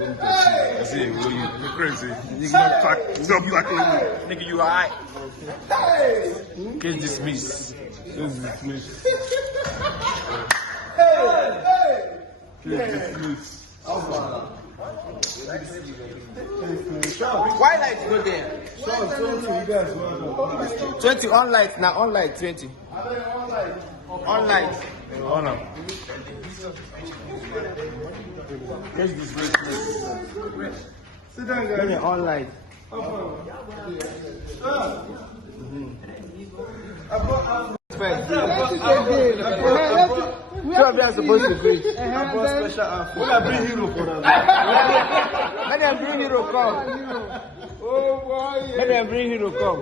I see it, will you? You're crazy. Nigga, you alright? Case dismissed. Case dismissed. Why lights go there? 20 on light, now on light 20. On light. On up. Case dismissed. Sit down, guys. On light. Two of them are supposed to agree. Let bring hero for them. Let them bring hero come. Let them bring hero come.